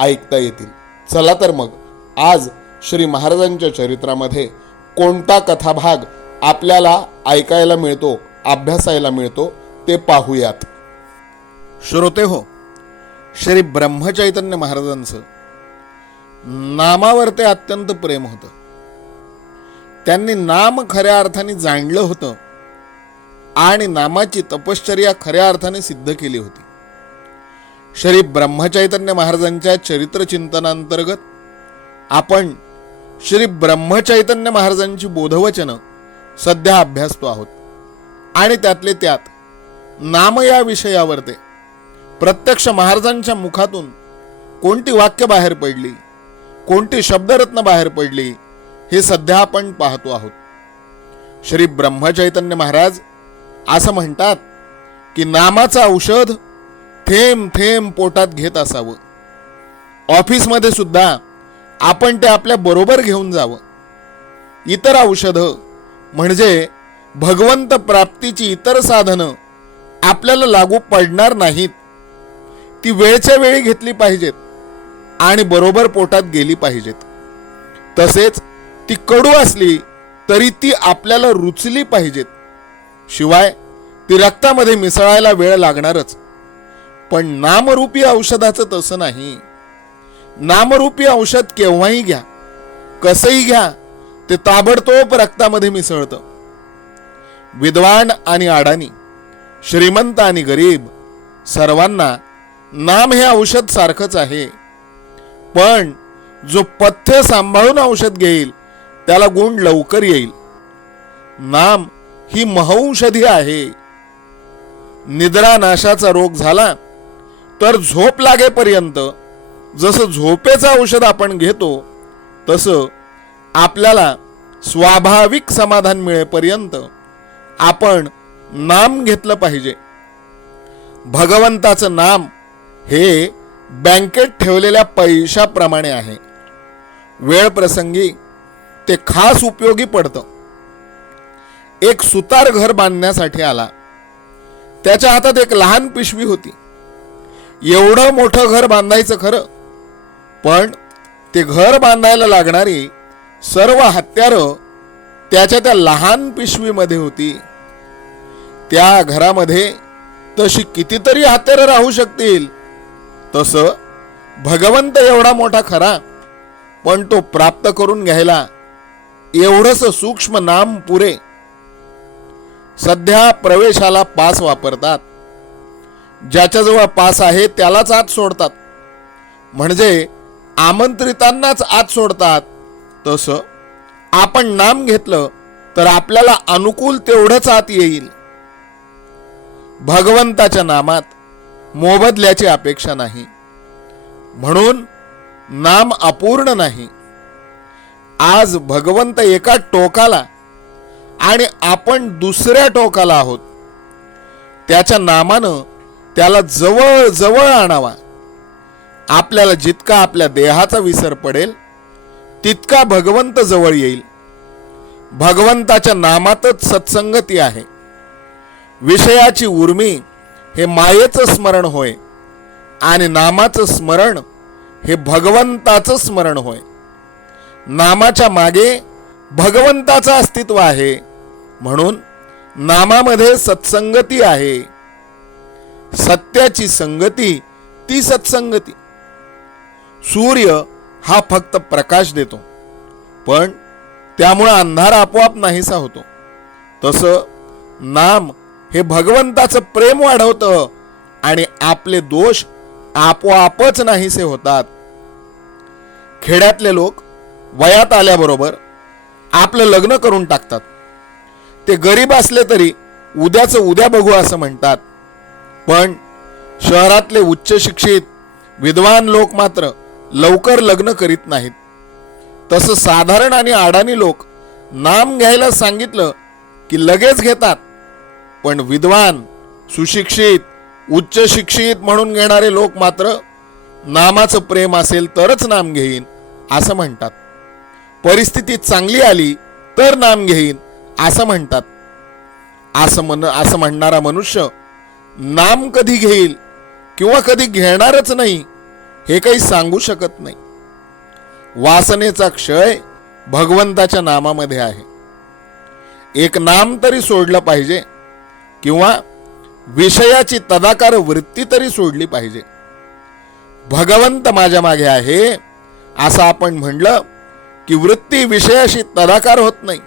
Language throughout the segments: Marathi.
ऐकता येतील. चला तर मग आज श्री महाराजांच्या चरित्रामध्ये कोणता कथाभाग आपल्याला ऐकायला मिळतो अभ्यासायला मिळतो ते पाहूयात. श्रोते हो श्री ब्रह्मचैतन्य महाराजांचं नामावर ते अत्यंत प्रेम होतं. त्यांनी नाम खऱ्या अर्थाने जाणलं होतं आणि नामाची तपश्चर्या खऱ्या अर्थाने सिद्ध केली होती. श्री ब्रह्मचैतन्य महाराजांच्या चरित्रचिंतनांतर्गत आपण श्री ब्रह्मचैतन्य महाराजांची बोधवचनं सध्या अभ्यासतो आहोत. आणि त्यातले त्यात नाम या विषयावर ते प्रत्यक्ष महाराजांच्या मुखातून कोणती वाक्य बाहेर पडली कोणती शब्दरत्न बाहेर पडली हे सध्या आपण पाहतो आहोत. श्री ब्रह्मचैतन्य महाराज असं म्हणतात की नामाचं औषध थेंब थेंब पोटात घेत असावं. ऑफिसमध्ये सुद्धा आपण ते आपल्या बरोबर घेऊन जावं. इतर औषधं म्हणजे भगवंत प्राप्तीची इतर साधनं आपल्याला लागू पडणार नाहीत. ती वेळच्या वेळी घेतली पाहिजेत आणि बरोबर पोटात गेली पाहिजेत. तसेच ती कडू असली तरी ती आपल्याला रुचली पाहिजेत. शिवाय ती रक्तामध्ये मिसळायला वेळ लागणारच. पण नामरूपी औषधाचं तसं नाही. नामरूपी औषध केव्हाही घ्या कसंही घ्या ते ताबडतोब रक्तामध्ये मिसळतं. विद्वान आणि अडाणी श्रीमंत आणि गरीब सर्वांना नाम हे औषध सारखंच आहे. पण जो पथ्य सांभाळून औषध घेईल त्याला गुण लवकर येईल. नाम ही महौषधी आहे. निद्रा नाशाचा रोग झाला तर झोप लागेपर्यंत जसं झोपेचं औषध आपण घेतो तसं आपल्याला स्वाभाविक समाधान मिळेपर्यंत आपण नाम घेतलं पाहिजे. भगवंताचं नाम हे बँकेत ठेवलेल्या पैशाप्रमाणे आहे. वेळ प्रसंगी ते खास उपयोगी पडतं. एक सुतार घर बांधण्यासाठी आला. त्याच्या हातात एक लहान पिशवी होती. एवढं मोठं घर बांधायचं खरं. पण ते घर बांधायला लागणारी सर्व हत्यारं त्याच्या त्या लहान पिशवीमध्ये होती. त्या घरामध्ये तशी कितीतरी हत्यारं राहू शकतील. तसं भगवंत एवढा मोठा खरा पण तो प्राप्त करून घ्यायला एवढंसं सूक्ष्म नाम पुरे. सध्या प्रवेशाला पास वापरतात. ज्याच्याजवळ पास आहे त्यालाच आत सोडतात. म्हणजे आमंत्रितांनाच आत सोडतात. तसं आपण नाम घेतलं तर आपल्याला अनुकूल तेवढंच आत येईल. भगवंताच्या नामात मोबदल्याची अपेक्षा नाही. म्हणून नाम अपूर्ण नाही. आज भगवंत एका टोकाला आणि आपण दुसऱ्या टोकाला आहोत. त्याच्या नामानं त्याला जवळ जवळ आणावा. आपल्याला जितका आपल्या देहाचा विसर पडेल तितका भगवंत जवळ येईल. भगवंताच्या नामातच सत्संगती आहे. विषयाची उर्मी हे मायेचं स्मरण होय आणि नामाचं स्मरण हे भगवंताचं स्मरण होय. नामाच्या मागे भगवंताचं अस्तित्व आहे. म्हणून नामामध्ये सत्संगती आहे. सत्याची संगती ती सत्संगती. सूर्य हा फक्त प्रकाश देतो पण त्यामुळे अंधार आपोआप नाहीसा होतो. तसं नाम हे भगवंताचं प्रेम वाढवतं आणि आपले दोष आपोआपच नाहीसे होतात. खेड्यातले लोक वयात आल्याबरोबर आपलं लग्न करून टाकतात. ते गरीब असले तरी उद्याचं उद्या बघू असं म्हणतात. पण शहरातले उच्च शिक्षित विद्वान लोक मात्र लवकर लग्न करीत नाहीत. तसं साधारण आणि अडाणी लोक नाम घ्यायला सांगितलं की लगेच घेतात. पण विद्वान सुशिक्षित उच्च शिक्षित म्हणून घेणारे लोक मात्र नामाचं प्रेम असेल तरच नाम घेईन असं म्हणतात. परिस्थिती चांगली आली तर नाम घेईन असं म्हणतात. असं म्हण असं म्हणणारा मनुष्य नाम कधी घेईल किंवा कधी घेणारच नाही हे काही सांगू शकत नाही. वासनेचा क्षय भगवंताच्या नामामध्ये आहे. एक नाम तरी सोडलं पाहिजे किंवा विषयाची तदाकार वृत्ती तरी सोडली पाहिजे. भगवंत माझ्या मागे आहे असं आपण म्हणलं की वृत्ती विषयाशी तदाकार होत नाही.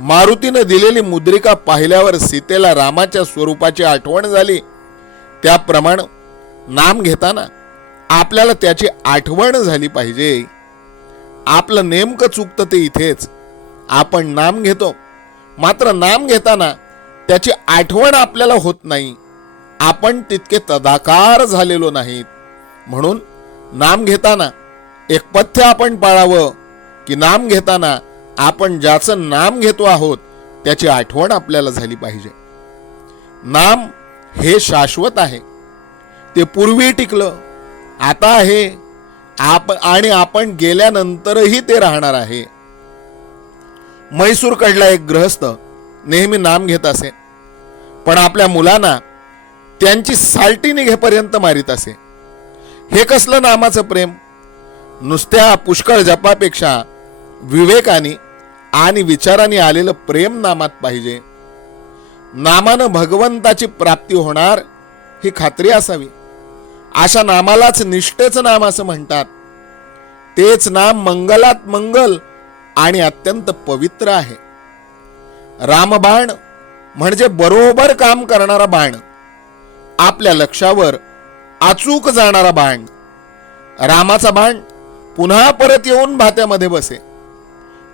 मारुतीनं दिलेली मुद्रिका पाहिल्यावर सीतेला रामाच्या स्वरूपाची आठवण झाली. त्याप्रमाणे नाम घेताना आपल्याला त्याची आठवण झाली पाहिजे. आपलं नेमकं चुकतं ते इथेच. आपण नाम घेतो. मात्र नाम घेताना त्याची आठवण आपल्याला होत नाही. आपण तितके तदाकार झालेलो नाहीत. म्हणून नाम घेताना एक पथ्य आपण पाळावं की नाम घेताना आपण ज्याचं नाम घेतो आहोत त्याची आठवण आपल्याला झाली पाहिजे. नाम हे शाश्वत आहे. ते पूर्वी टिकलं आता आहे. आप आणि आपण गेल्यानंतरही ते राहणार आहे. म्हैसूरकडला एक गृहस्थ नेहमी नाम घेत असे. पण आपल्या मुलांना त्यांची साल्टी निघेपर्यंत मारित असे. हे कसलं नामाचं प्रेम? नुसत्या पुष्कळ जपापेक्षा विवेकाने आणि विचाराने आलेलं प्रेम नामात पाहिजे. नामानं भगवंताची प्राप्ती होणार ही खात्री असावी. अशा नामालाच निष्ठेचं नाम असं म्हणतात. तेच नाम मंगलात मंगल आणि अत्यंत पवित्र आहे. रामबाण म्हणजे बरोबर काम करणारा बाण. आपल्या लक्षावर अचूक जाणारा बाण. रामाचा बाण पुन्हा परत येऊन भात्यामध्ये बसे.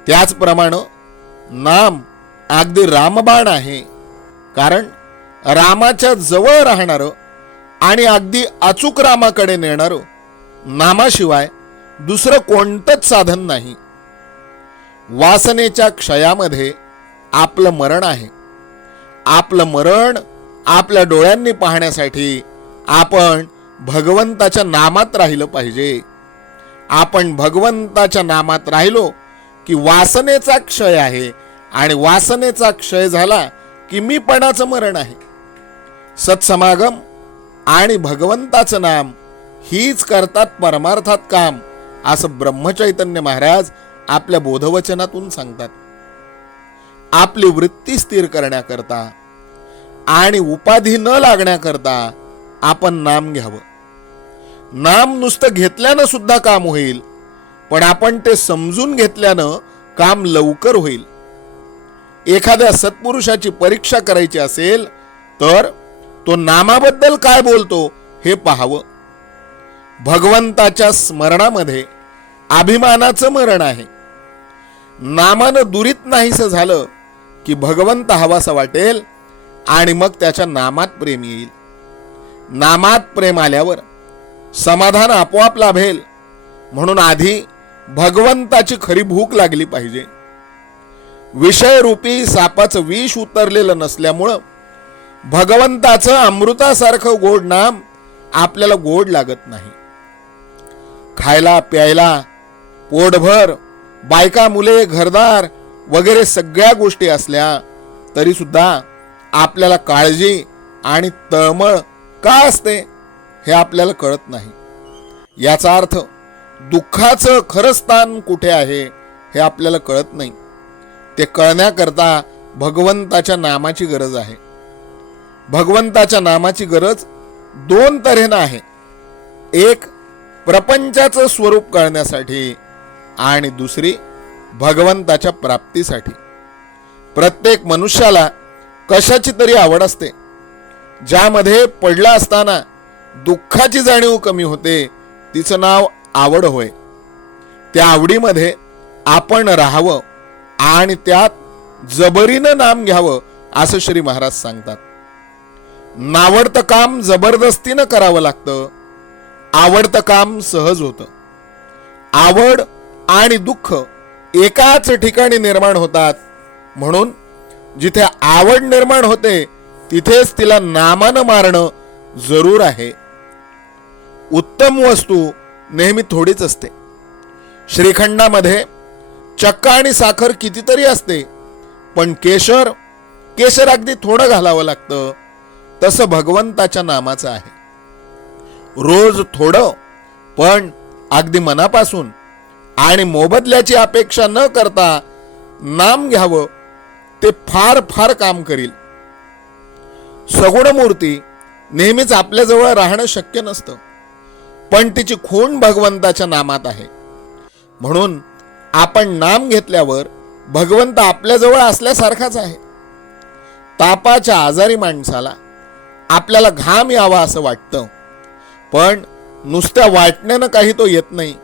त्याचप्रमाणे नाम अगदी रामबाण आहे. कारण रामाच्या जवळ राहणारं आणि अगदी अचूक रामाकडे नेणारं नामाशिवाय दुसरं कोणतंच साधन नाही. वासनेच्या क्षयामध्ये आपलं मरण आहे. आपलं मरण आपल्या डोळ्यांनी पाहण्यासाठी आपण भगवंताच्या नामात राहिलं पाहिजे. आपण भगवंताच्या नामात राहिलो की वासनेचा क्षय आहे आणि वासनेचा क्षय झाला की मीपणाचं मरण आहे. सत्समागम आणि भगवंताचं नाम हीच करतात परमार्थात काम असं ब्रह्मचैतन्य महाराज आपल्या बोधवचनातून सांगतात. आपली वृत्ती स्थिर करण्याकरता आणि उपाधी न लागण्याकरता आपण नाम घ्यावं. नाम नुसतं घेतल्यानं सुद्धा काम होईल पण आपण ते समजून घेतल्यानं काम लवकर होईल. एखाद्या सत्पुरुषाची परीक्षा करायची असेल तर तो नामाबद्दल काय बोलतो हे पाहावं. भगवंताच्या स्मरणामध्ये अभिमानाचं मरण आहे. नामानं दुरीत नाहीसं झालं की भगवंत हवासा वाटेल आणि मग त्याच्या नामात प्रेम येईल. नामात प्रेम आल्यावर समाधान आपोआप लाभेल. म्हणून आधी भगवंताची खरी भूक लागली पाहिजे. विषयरूपी सापाचं विष उतरलेलं नसल्यामुळं भगवंताचं अमृतासारखं गोड नाम आपल्याला गोड लागत नाही. खायला प्यायला पोटभर बायका मुले घरदार वगैरे सगळ्या गोष्टी असल्या तरी सुद्धा आपल्याला काळजी आणि तळमळ का असते हे आपल्याला कळत नाही. याचा अर्थ दुःखाचं खरं स्थान कुठे आहे हे आपल्याला कळत नाही. ते कळण्याकरता भगवंताच्या नामाची गरज आहे. भगवंताच्या नामाची गरज दोन तऱ्हेनं आहे. एक प्रपंचाचं स्वरूप कळण्यासाठी आणि दुसरी भगवंताच्या प्राप्तीसाठी. प्रत्येक मनुष्याला कशाची तरी आवड असते. ज्यामध्ये पडला असताना दुःखाची जाणीव कमी होते तिचं नाव आवड होय. त्या आवडीमध्ये आपण राहावं आणि त्यात जबरीनं नाम घ्यावं असं श्री महाराज सांगतात. नावडतं काम जबरदस्तीनं करावं लागतं. आवडतं काम सहज होतं. आवड आणि दुःख एकाच ठिकाणी निर्माण होतात. म्हणून जिथे आवड निर्माण होते तिथेच तिला नामानं मारणं जरूर आहे. उत्तम वस्तू नेहमी थोडीच असते. श्रीखंडामध्ये चक्का आणि साखर कितीतरी असते पण केशर केशर अगदी थोडं घालावं लागतं तसं भगवंताच्या नामाचं आहे. रोज थोडं पण अगदी मनापासून आणि मोबदल्याची अपेक्षा न करता नाम घ्यावं ते फार फार काम करील. सगुणमूर्ती नेहमीच आपल्याजवळ राहणं शक्य नसतं. पण तिची खूण भगवंताच्या नामात आहे. म्हणून आपण नाम घेतल्यावर भगवंत आपल्याजवळ असल्यासारखाच आहे. तापाच्या आजारी माणसाला आपल्याला घाम यावा असं वाटतं. पण नुसत्या वाटण्यानं काही तो येत नाही.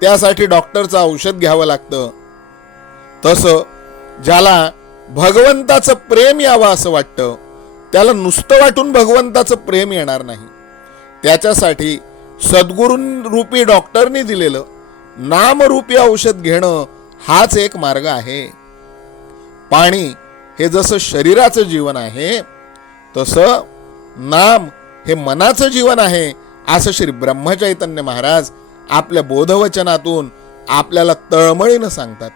त्यासाठी डॉक्टरचं औषध घ्यावं लागतं. तसं ज्याला भगवंताचं प्रेम यावं असं वाटतं त्याला नुसतं वाटून भगवंताचं प्रेम येणार नाही. त्याच्यासाठी सद्गुरूंरूपी डॉक्टरनी दिलेलं नामरूपी औषध घेणं हाच एक मार्ग आहे. पाणी हे जसं शरीराचं जीवन आहे तसं नाम हे मनाचं जीवन आहे असं श्री ब्रह्मचैतन्य महाराज आपल्या बोधवचनातून आपल्याला तळमळीनं सांगतात.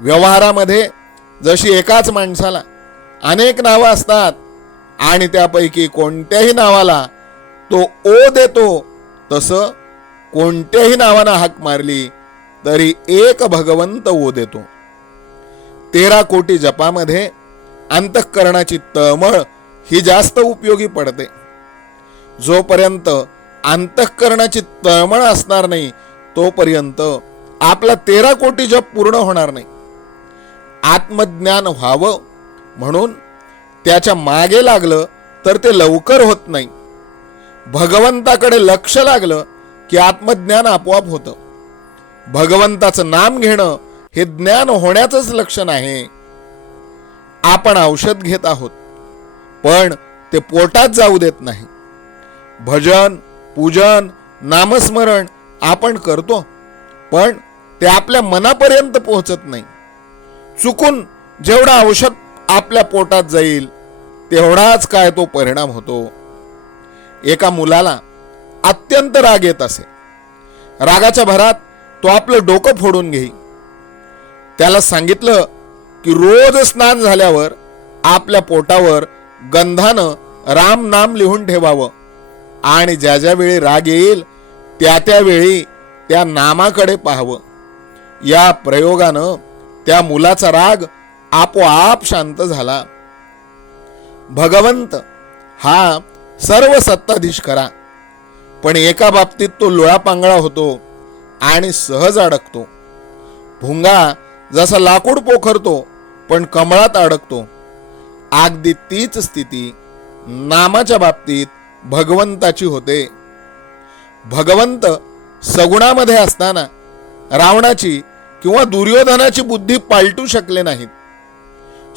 व्यवहारामध्ये जशी एकाच माणसाला अनेक नावं असतात आणि त्यापैकी कोणत्याही नावाला तो ओ देतो तसं कोणत्याही नावानं हाक मारली तरी एक भगवंत ओ देतो. तेरा कोटी जपामध्ये अंतःकरणाची तळमळ ही जास्त उपयोगी पडते. जोपर्यंत अंतःकरणाची तळमळ असणार नाही तोपर्यंत आपला तेरा कोटी जप पूर्ण होणार नाही. आत्मज्ञान व्हावं म्हणून त्याच्यामागे लागलं तर ते लवकर होत नाही. भगवंताकडे लक्ष लागलं की आत्मज्ञान आपोआप होतं. भगवंताचं नाम घेणं हे ज्ञान होण्याचंच लक्षण आहे. आपण औषध घेत आहोत पण ते पोटात जाऊ देत नाही. भजन पूजन नामस्मरण आपण करतो पण ते आपल्या मनापर्यंत पोहोचत नाही. चुकून जेवढं औषध आपल्या पोटात जाईल तेवढाच काय तो परिणाम होतो. एका मुलाला अत्यंत राग येत असे. रागाच्या भरात तो आपलं डोकं फोडून घेई. त्याला सांगितलं की रोज स्नान झाल्यावर आपल्या पोटावर गंधानं राम नाम लिहून ठेवावं. आणि ज्या ज्या वेळी राग येईल त्या त्यावेळी त्या नामाकडे पाहावं. या प्रयोगानं त्या मुलाचा राग आपोआप शांत झाला. भगवंत हा सर्व सत्ताधीश करा. पण एका बाबतीत तो लोळापांगळा होतो आणि सहज अडकतो. भुंगा जसा लाकूड पोखरतो पण कमळात अडकतो. अगदी तीच स्थिती नामाच्या बाबतीत भगवंताची होते. भगवंत सगुणामध्ये असताना रावणाची किंवा दुर्योधनाची बुद्धी पालटू शकले नाहीत.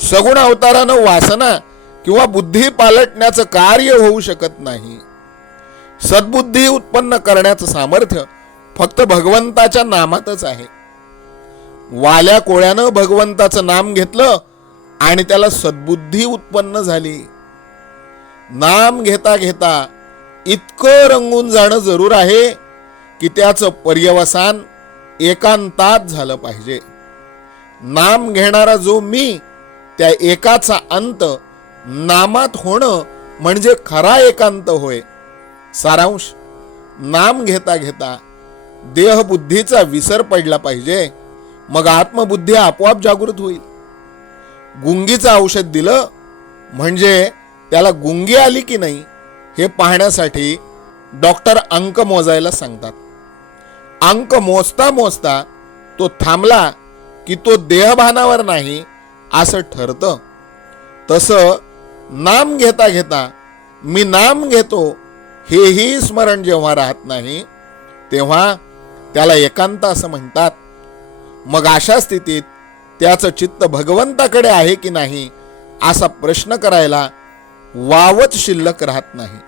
सगुण अवतारानं वासना किंवा बुद्धी पालटण्याचं कार्य होऊ शकत नाही. सद्बुद्धी उत्पन्न करण्याचं सामर्थ्य फक्त भगवंताच्या नामातच आहे. वाल्या कोळ्यानं भगवंताचं नाम घेतलं आणि त्याला सद्बुद्धी उत्पन्न झाली. नाम घेता घेता इतकं रंगून जाणं जरूर आहे की त्याचं पर्यवसान एकांतात झालं पाहिजे. नाम घेणारा जो मी त्या एकाचा अंत नामात होणं म्हणजे खरा एकांत होय. सारांश नाम घेता घेता देहबुद्धीचा विसर पडला पाहिजे मग आत्मबुद्धी आपोआप जागृत होईल. गुंगीचं औषध दिलं म्हणजे त्याला गुंगी आली की नाही हे पाहण्यासाठी डॉक्टर अंक मोजायला सांगतात. अंक मोजता मोजता तो थांबला की तो देहभानावर नाही असं ठरतं. तसं नाम घेता घेता मी नाम घेतो हेही स्मरण जेव्हा राहत नाही तेव्हा त्याला एकांत असं म्हणतात. मग अशा स्थितीत त्याचं चित्त भगवंताकडे आहे की नाही असा प्रश्न करायला वावच शिल्लक राहत नाही.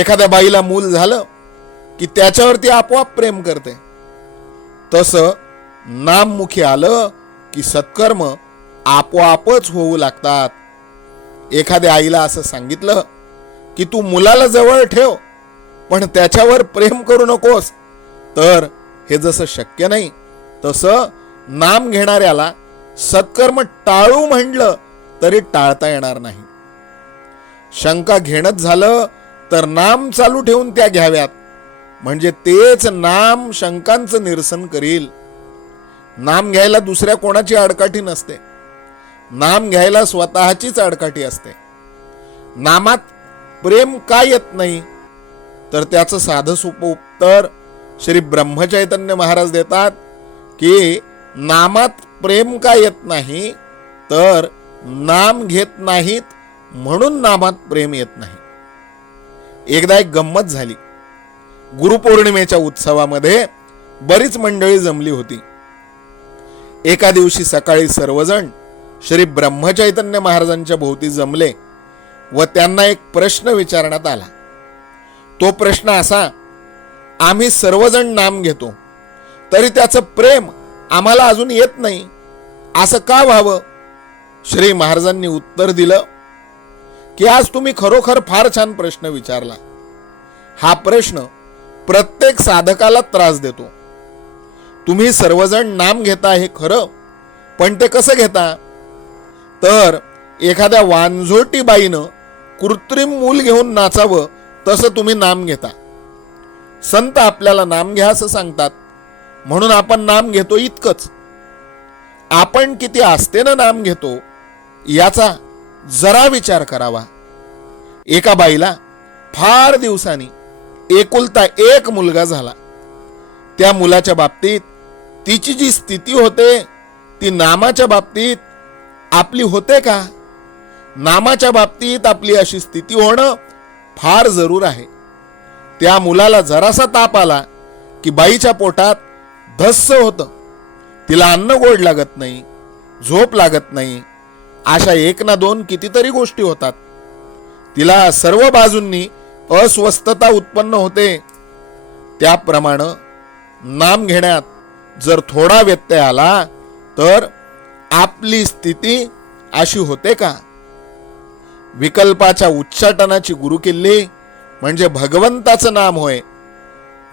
एखाद्या बाईला मूल झालं की त्याच्यावरती आपोआप प्रेम करते. तसं नाममुखी आलं की सत्कर्म आपोआपच होऊ लागतात. एखाद्या आईला असं सांगितलं की तू मुलाला जवळ ठेव पण त्याच्यावर प्रेम करू नकोस. तर हे जसं शक्य नाही तसं नाम घेणाऱ्याला सत्कर्म टाळू म्हणलं तरी टाळता येणार नाही. शंका घेणंच झालं तर नाम चालू ठेवून त्या घ्याव्यात. म्हणजे तेच नाम शंकांचं निरसन करील. नाम घ्यायला दुसऱ्या कोणाची आडकाठी नसते. नाम घ्यायला स्वतःचीच आडकाठी असते. नामात प्रेम का येत नाही? तर त्याचं साधं सोपं उत्तर श्री ब्रह्मचैतन्य महाराज देतात की नामात प्रेम का येत नाही? तर नाम घेत नाहीत म्हणून नामात प्रेम येत नाही. एकदा एक गंमत झाली. गुरुपौर्णिमेच्या उत्सवामध्ये बरीच मंडळी जमली होती. एका दिवशी सकाळी सर्वजण श्री ब्रह्मचैतन्य महाराजांच्या भोवती जमले व त्यांना एक प्रश्न विचारण्यात आला. तो प्रश्न असा आम्ही सर्वजण नाम घेतो तरी त्याचं प्रेम आम्हाला अजून येत नाही असं का व्हावं? श्री महाराजांनी उत्तर दिलं की आज तुम्ही खरोखर फार छान प्रश्न विचारला. हा प्रश्न प्रत्येक साधकाला त्रास देतो. तुम्ही सर्वजण नाम घेता हे खरं पण ते कसं घेता? तर एखाद्या वांझोटी बाईनं कृत्रिम मूल घेऊन नाचावं तसं तुम्ही नाम घेता. संत आपल्याला नाम घ्या असं सांगतात. म्हणून आपण नाम घेतो इतकंच. आपण किती आस्थेनं नाम घेतो याचा जरा विचार करावा. एका बाईला फार दिवसांनी एकुलता एक मुलगा झाला. त्या मुलाच्या बाबतीत तिची जी स्थिती होते ती नामाच्या बाबतीत आपली होते का? नामाच्या बाबतीत आपली अशी स्थिती होणं फार जरूर आहे. त्या मुलाला जरासा ताप आला की बाईच्या पोटात धस्स होतं. तिला अन्न गोड लागत नाही झोप लागत नाही अशा एक ना दोन कितीतरी गोष्टी होतात. तिला सर्व बाजूंनी अस्वस्थता उत्पन्न होते. त्याप्रमाणे नाम घेण्यात जर थोडा व्यत्यय आला तर आपली स्थिती अशी होते का? विकल्पाच्या उच्चाटनाची गुरुकिल्ली म्हणजे भगवंताचं नाम होय.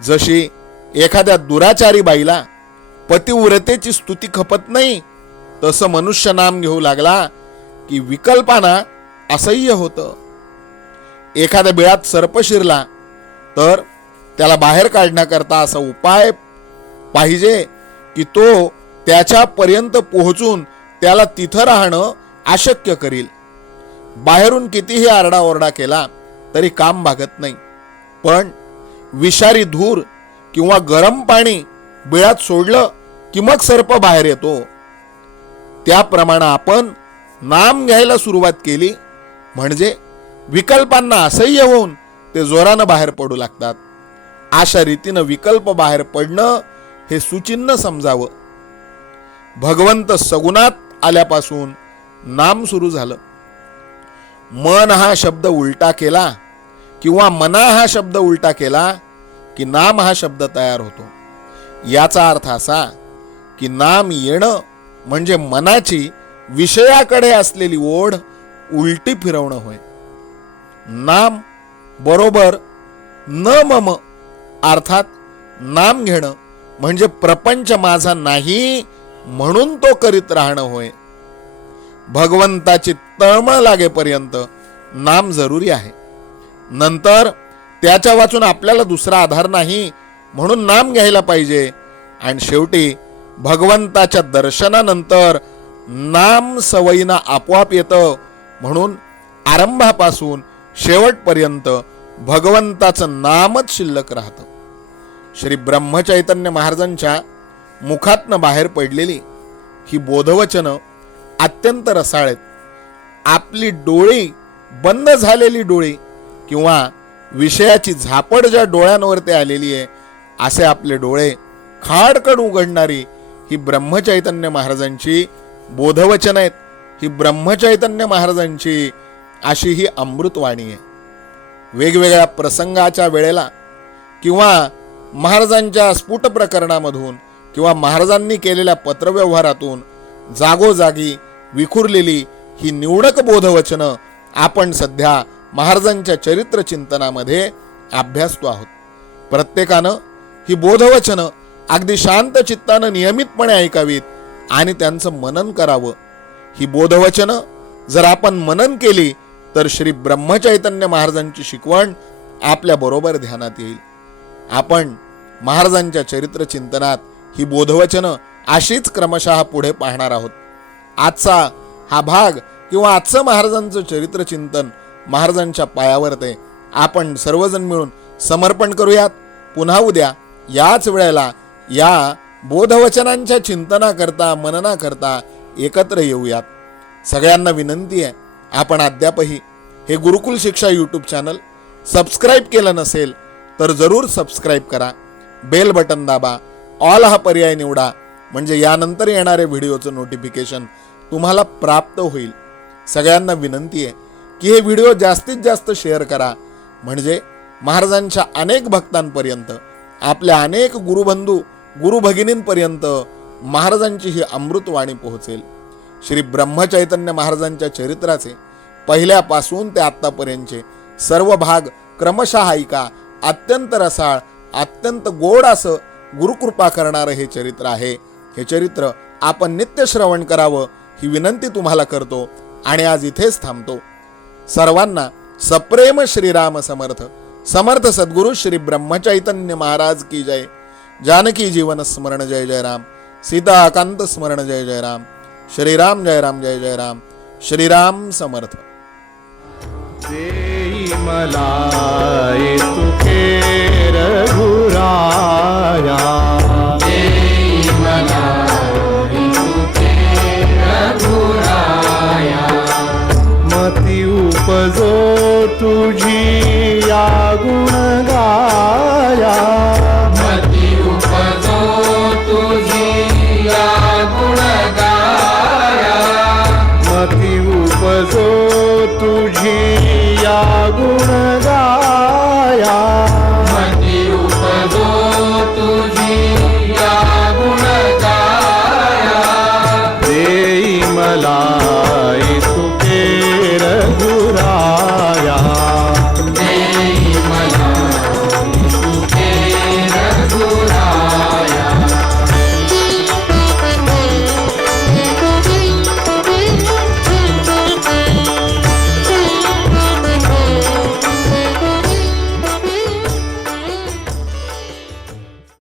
जशी एखाद्या दुराचारी बाईला पतिव्रतेची स्तुती खपत नाही तसं मनुष्य नाम घेऊ लागला की विकल्पाना असह्य होतं. एखाद्या बिळात सर्प शिरला तर त्याला बाहेर काढण्याकरता असा उपाय पाहिजे की तो त्याच्यापर्यंत पोहोचून त्याला तिथं राहणं अशक्य करील. बाहेरून कितीही आरडाओरडा केला तरी काम भागत नाही. पण विषारी धूर किंवा गरम पाणी बिळात सोडलं की मग सर्प बाहेर येतो. त्याप्रमाणे आपण नाम घ्यायला सुरुवात केली म्हणजे विकल्पांना असह्य होऊन ते जोरानं बाहेर पडू लागतात. अशा रीतीनं विकल्प बाहेर पडणं हे सुचिन्ह समजावं. भगवंत सगुणात आल्यापासून नाम सुरू झालं. मन हा शब्द उलटा केला किंवा मना हा शब्द उलटा केला की नाम हा शब्द तयार होतो. याचा अर्थ असा की नाम येणं म्हणजे मनाची विषयाकडे असलेली ओढ उलटी फिरवणं होय. नाम बरोबर न मम अर्थात नाम घेणं म्हणजे प्रपंच माझा नाही म्हणून तो करीत राहणं होय. भगवंताची तळमळ लागेपर्यंत नाम जरुरी आहे. नंतर त्याच्या वाचून आपल्याला दुसरा आधार नाही म्हणून नाम घ्यायला पाहिजे. आणि शेवटी भगवंताच्या दर्शनानंतर नाम सवयीनं आपोआप येतं म्हणून आरंभापासून शेवटपर्यंत भगवंताचं नामच शिल्लक राहतं. श्री ब्रह्मचैतन्य महाराजांच्या मुखातनं बाहेर पडलेली ही बोधवचनं अत्यंत रसाळ आहेत आपली डोळी बंद झालेली डोळी किंवा विषयाची झापड ज्या डोळ्यांवरती आलेली आहे असे आपले डोळे खाडकड उघडणारी ही ब्रह्मचैतन्य महाराजांची बोधवचन आहेत. ही ब्रह्मचैतन्य महाराजांची अशी ही अमृतवाणी आहे. वेगवेगळ्या प्रसंगाच्या वेळेला किंवा महाराजांच्या स्फुट प्रकरणामधून किंवा महाराजांनी केलेल्या पत्रव्यवहारातून जागोजागी विखुरलेली ही निवडक बोधवचनं आपण सध्या महाराजांच्या चरित्र चिंतनामध्ये अभ्यासतो आहोत. प्रत्येकानं ही बोधवचनं अगदी शांत चित्तानं नियमितपणे ऐकावीत आणि त्यांचं मनन करावं. ही बोधवचनं जर आपण मनन केली तर श्री ब्रह्मचैतन्य महाराजांची शिकवण आपल्याबरोबर ध्यानात येईल. आपण महाराजांच्या चरित्र चिंतनात ही बोधवचनं अशीच क्रमशः पुढे पाहणार आहोत. आजचा हा भाग किंवा आजचं महाराजांचं चरित्र चिंतन महाराजांच्या पायावर ते आपण सर्वजण मिळून समर्पण करूयात. पुन्हा उद्या याच वेळेला या बोधवचनांच्या चिंतनाकरता मननाकरता एकत्र येऊयात. सगळ्यांना विनंती आहे आपण अद्यापही हे गुरुकुल शिक्षा यूट्यूब चॅनल सबस्क्राईब केलं नसेल तर जरूर सबस्क्राईब करा. बेल बटन दाबा. ऑल हा पर्याय निवडा. म्हणजे यानंतर येणारे व्हिडिओचं नोटिफिकेशन तुम्हाला प्राप्त होईल. सगळ्यांना विनंती आहे की हे व्हिडिओ जास्तीत जास्त शेअर करा. म्हणजे महाराजांच्या अनेक भक्तांपर्यंत आपल्या अनेक गुरुबंधू गुरुभगिनींपर्यंत महाराजांची ही अमृतवाणी पोहोचेल. श्री ब्रह्मचैतन्य महाराजांच्या चरित्राचे पहिल्यापासून ते आत्तापर्यंतचे सर्व भाग क्रमशः ऐका. अत्यंत रसाळ अत्यंत गोड असं गुरुकृपा करणारं हे चरित्र आहे. हे चरित्र आपण नित्य श्रवण करावं ही विनंती तुम्हाला करतो आणि आज इथेच थांबतो. सर्वांना सप्रेम श्रीराम समर्थ. समर्थ सद्गुरु श्री ब्रह्मचैतन्य महाराज की जय. जानकी जीवन स्मरण जय जय राम. सीताकांत स्मरण जय जय राम. श्रीराम जय राम जय जय राम. श्रीराम समर्थ. मलाई तुके रघुराया। मती उपजो तुझी या गुणगाया।